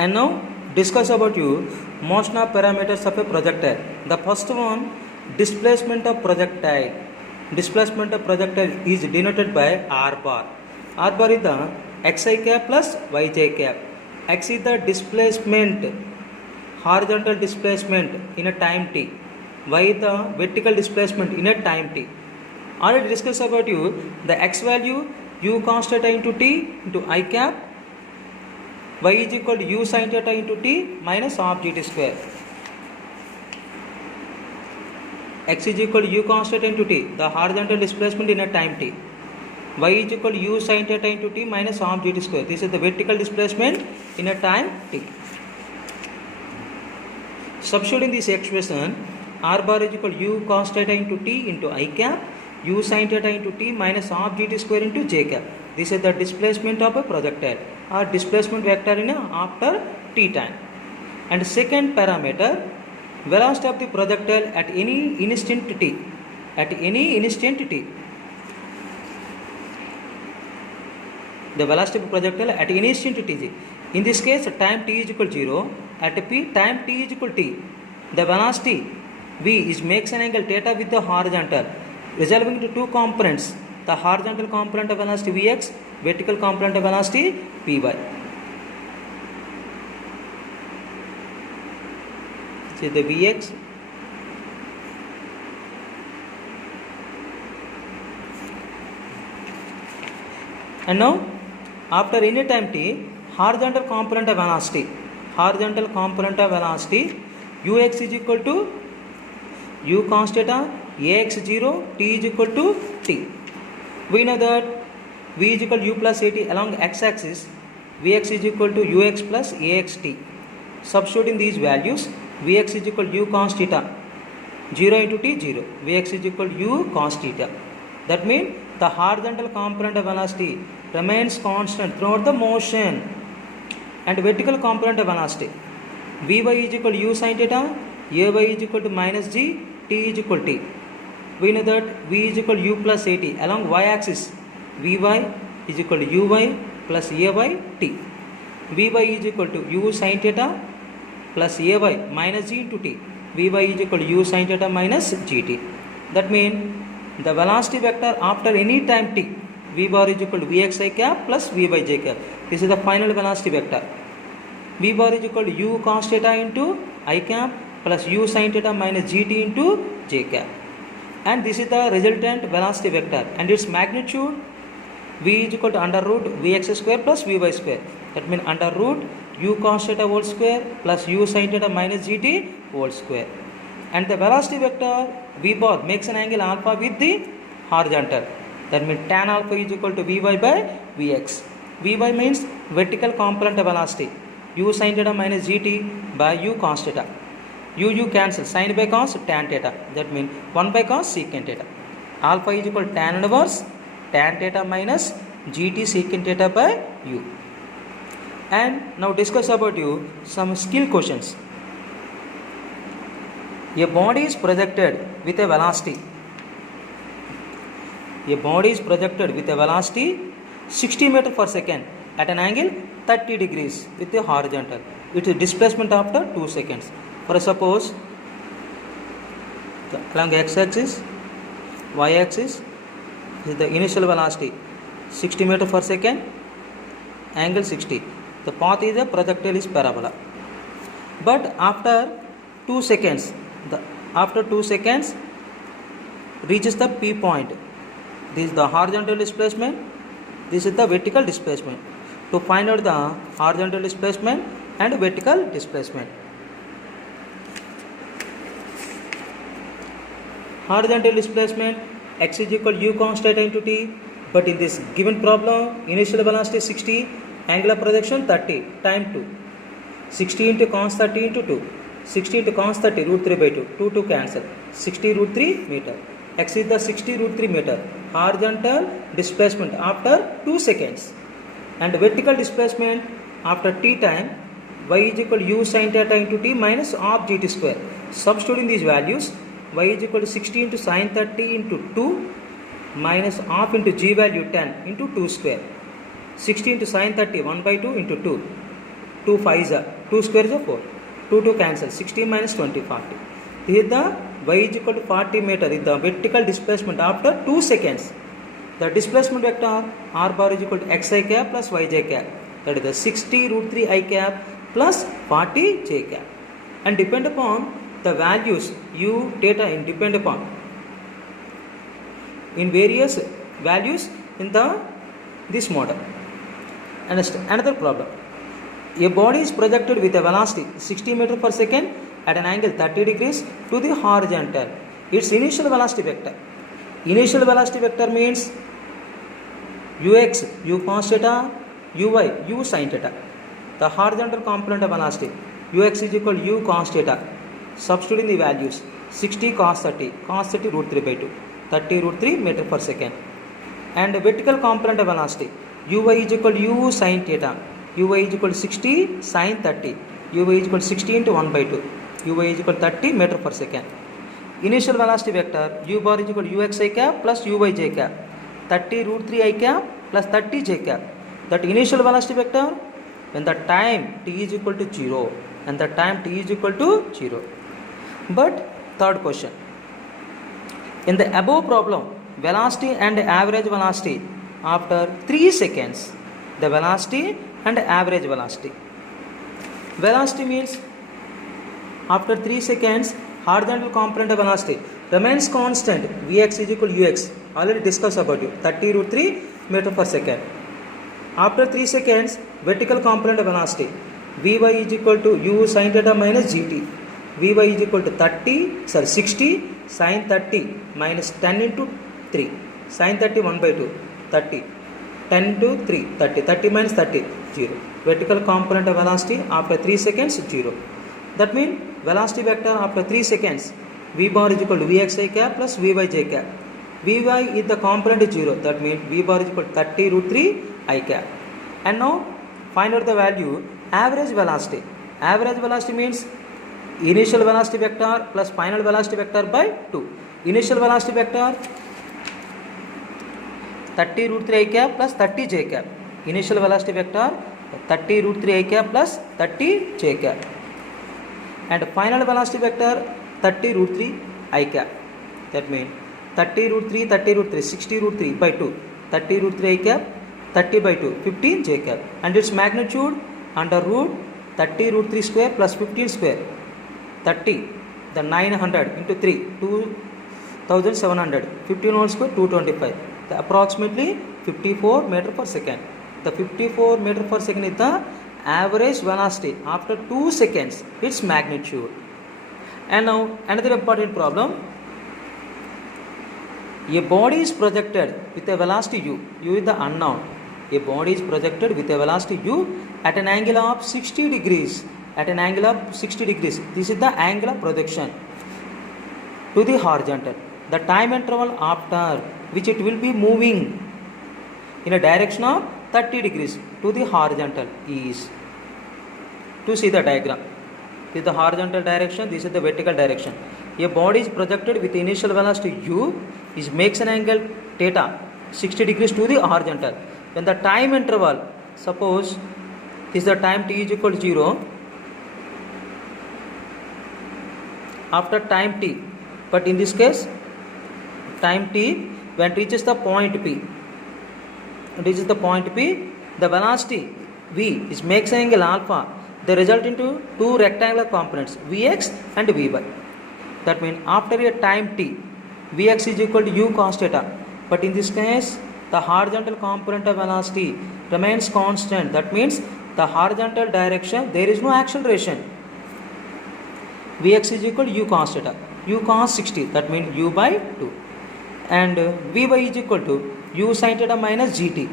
And now discuss about you motion of parameters of a projectile. The first one, displacement of projectile. Displacement of projectile is denoted by r bar. R bar is the xi cap plus yj cap. X is the displacement, horizontal displacement in a time t. Y is the vertical displacement in a time t. Already discussed about you the x value u cos theta into t into I cap, y is equal to u sin theta into t minus half gt square. X is equal to u cos theta into t, the horizontal displacement in a time t. Y is equal to u sin theta into t minus half gt square. This is the vertical displacement in a time t. Substituting this expression, r bar is equal to u cos theta into t into I cap, u sin theta into t minus half gt square into j cap. This is the displacement of a projectile or displacement vector in after t time. And second parameter, velocity of the projectile at any instant t. At any instant t. The velocity of the projectile at any instant t. In this case, time t is equal to 0. At p, time t is equal to t. The velocity v is makes an angle theta with the horizontal, resolving into two components. The horizontal component of velocity Vx, vertical component of velocity Vy. This is the Vx. And now, after any time t, horizontal component of velocity, Ux is equal to u cos theta, ax0, t is equal to t. We know that v is equal to u plus at along x-axis, vx is equal to ux plus axt. Substituting these values, vx is equal to u cos theta, 0 into t 0, vx is equal to u cos theta. That means the horizontal component of velocity remains constant throughout the motion, and vertical component of velocity vy is equal to u sin theta, ay is equal to minus g, t is equal to t. We know that v is equal to u plus at along y-axis, vy is equal to uy plus ay t. Vy is equal to u sin theta plus ay minus g into t. Vy is equal to u sin theta minus gt. That means the velocity vector after any time t, v bar is equal to vxi cap plus v by j cap. This is the final velocity vector. V bar is equal to u cos theta into I cap plus u sin theta minus gt into j cap. And this is the resultant velocity vector, and its magnitude v is equal to under root vx square plus vy square. That means under root u cos theta whole square plus u sin theta minus gt whole square. And the velocity vector v bar makes an angle alpha with the horizontal. That means tan alpha is equal to vy by vx. Vy means vertical component of velocity, u sin theta minus gt by u cos theta. U cancel, sin by cos tan theta. That means 1 by cos secant theta. Alpha is equal to tan inverse tan theta minus gt secant theta by u. And now discuss about you some skill questions. A body is projected with a velocity. A body is projected with a velocity 60 meters per second at an angle 30 degrees with the horizontal. It is displacement after 2 seconds. For suppose along x-axis, y-axis is the initial velocity 60 meters per second, angle 60. The path is a projectile is parabola. But after 2 seconds, reaches the P point. This is the horizontal displacement, this is the vertical displacement. To find out the horizontal displacement and vertical displacement. Horizontal displacement x is equal to u cos theta into t, but in this given problem, initial velocity 60, angular projection 30, time 2. 60 into cos 30 into 2. 60 into cos 30, root 3 by 2. 2 cancel. 60 root 3 meter. X is the 60 root 3 meter. Horizontal displacement after 2 seconds. And vertical displacement after t time, y is equal to u sin theta into t minus half gt square. Substituting these values, y is equal to 60 into sin 30 into 2 minus half into g value 10 into 2 square. 60 into sin 30, 1 by 2 into 2. 2 5s are 2 squares are 4. 2 2 cancel. 16 minus 20 40. This is the y is equal to 40 meter. Is the vertical displacement after 2 seconds. The displacement vector r bar is equal to xi cap plus yj cap. That is the 60 root 3 I cap plus 40 j cap. And depend upon the values u theta in depend upon in various values in this model. And another problem. A body is projected with a velocity 60 meter per second at an angle 30 degrees to the horizontal. Its initial velocity vector. Initial velocity vector means ux, u cos theta, uy, u sin theta. The horizontal component of velocity ux is equal to u cos theta. Substituting the values 60 cos 30 root 3 by 2, 30 root 3 meter per second. And the vertical component of velocity uy is equal to u sin theta. Uy is equal to 60 sin 30. Uy is equal to 60 into 1 by 2. Uy is equal to 30 meter per second. Initial velocity vector u bar is equal to uxi cap plus uyj cap. 30 root 3 I cap plus 30 j cap. That initial velocity vector when the time t is equal to 0 and the time t is equal to 0. But third question. In the above problem, velocity and average velocity after 3 seconds. The velocity and average velocity. Velocity means after 3 seconds horizontal component of velocity remains constant. Vx is equal to ux. Already discussed about you. 30 root 3 meter per second. After 3 seconds vertical component of velocity Vy is equal to u sin theta minus gt. Vy is equal to 60 sin 30 minus 10 into 3. Sin 30 1 by 2 30. 10 to 3 30. 30 minus 30 0. Vertical component of velocity after 3 seconds 0. That means velocity vector after 3 seconds v bar is equal to vxi cap plus vyj cap. Vy is the component 0. That means v bar is equal to 30 root 3 I cap. And now find out the value average velocity. Average velocity means initial velocity vector plus final velocity vector by 2. Initial velocity vector 30 root 3 I cap plus 30 j cap. Initial velocity vector 30 root 3 I cap plus 30 j cap. And final velocity vector 30 root 3 I cap. That means 30 root 3, 30 root 3, 60 root 3 by 2, 30 root 3 I cap, 30 by 2, 15 j cap. And its magnitude under root 30 root 3 square plus 15 square. 30, the 900 into 3, 2700. 15 whole square, 225. The approximately 54 meter per second. The 54 meter per second is the average velocity after 2 seconds. Its magnitude. And now another important problem. A body is projected with a velocity u. U is the unknown. A body is projected with a velocity u at an angle of 60 degrees. At an angle of 60 degrees. This is the angle of projection to the horizontal. The time interval after which it will be moving in a direction of 30 degrees to the horizontal is. To see the diagram. This is the horizontal direction. This is the vertical direction. A body is projected with initial velocity u makes an angle theta 60 degrees to the horizontal. When the time interval, suppose this is the time t is equal to 0. After time t, but in this case time t when it reaches the point p, the velocity v makes an angle alpha. They result into two rectangular components vx and vy. That means after a time t, vx is equal to u cos theta, but in this case the horizontal component of velocity remains constant. That means the horizontal direction there is no acceleration. Vx is equal to u cos theta, u cos 60, that means u by 2. And vy is equal to u sin theta minus gt,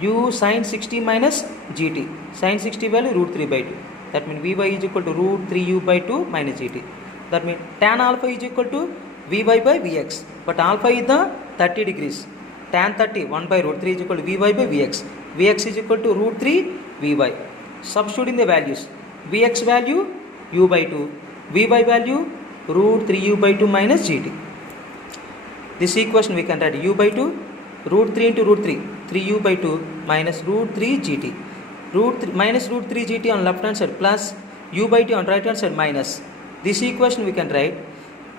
u sin 60 minus gt. Sin 60 value root 3 by 2. That means vy is equal to root 3u by 2 minus gt. That means tan alpha is equal to vy by vx. But alpha is the 30 degrees. Tan 30, 1 by root 3 is equal to vy by vx. Vx is equal to root 3 vy. Substituting the values. Vx value u by 2. Vy value root 3u by 2 minus gt. This equation we can write u by 2 root 3 into root 3. 3u by 2 minus root 3 gt. minus root 3 gt on left hand side plus u by t on right hand side minus. This equation we can write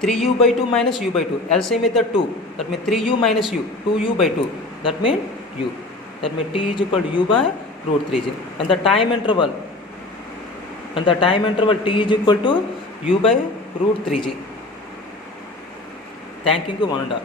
3u by 2 minus u by 2. LCM is the 2. That means 3u minus u. 2u by 2. That means u. That means t is equal to u by root 3g. And the time interval t is equal to u by root 3g. Thank you, one and all.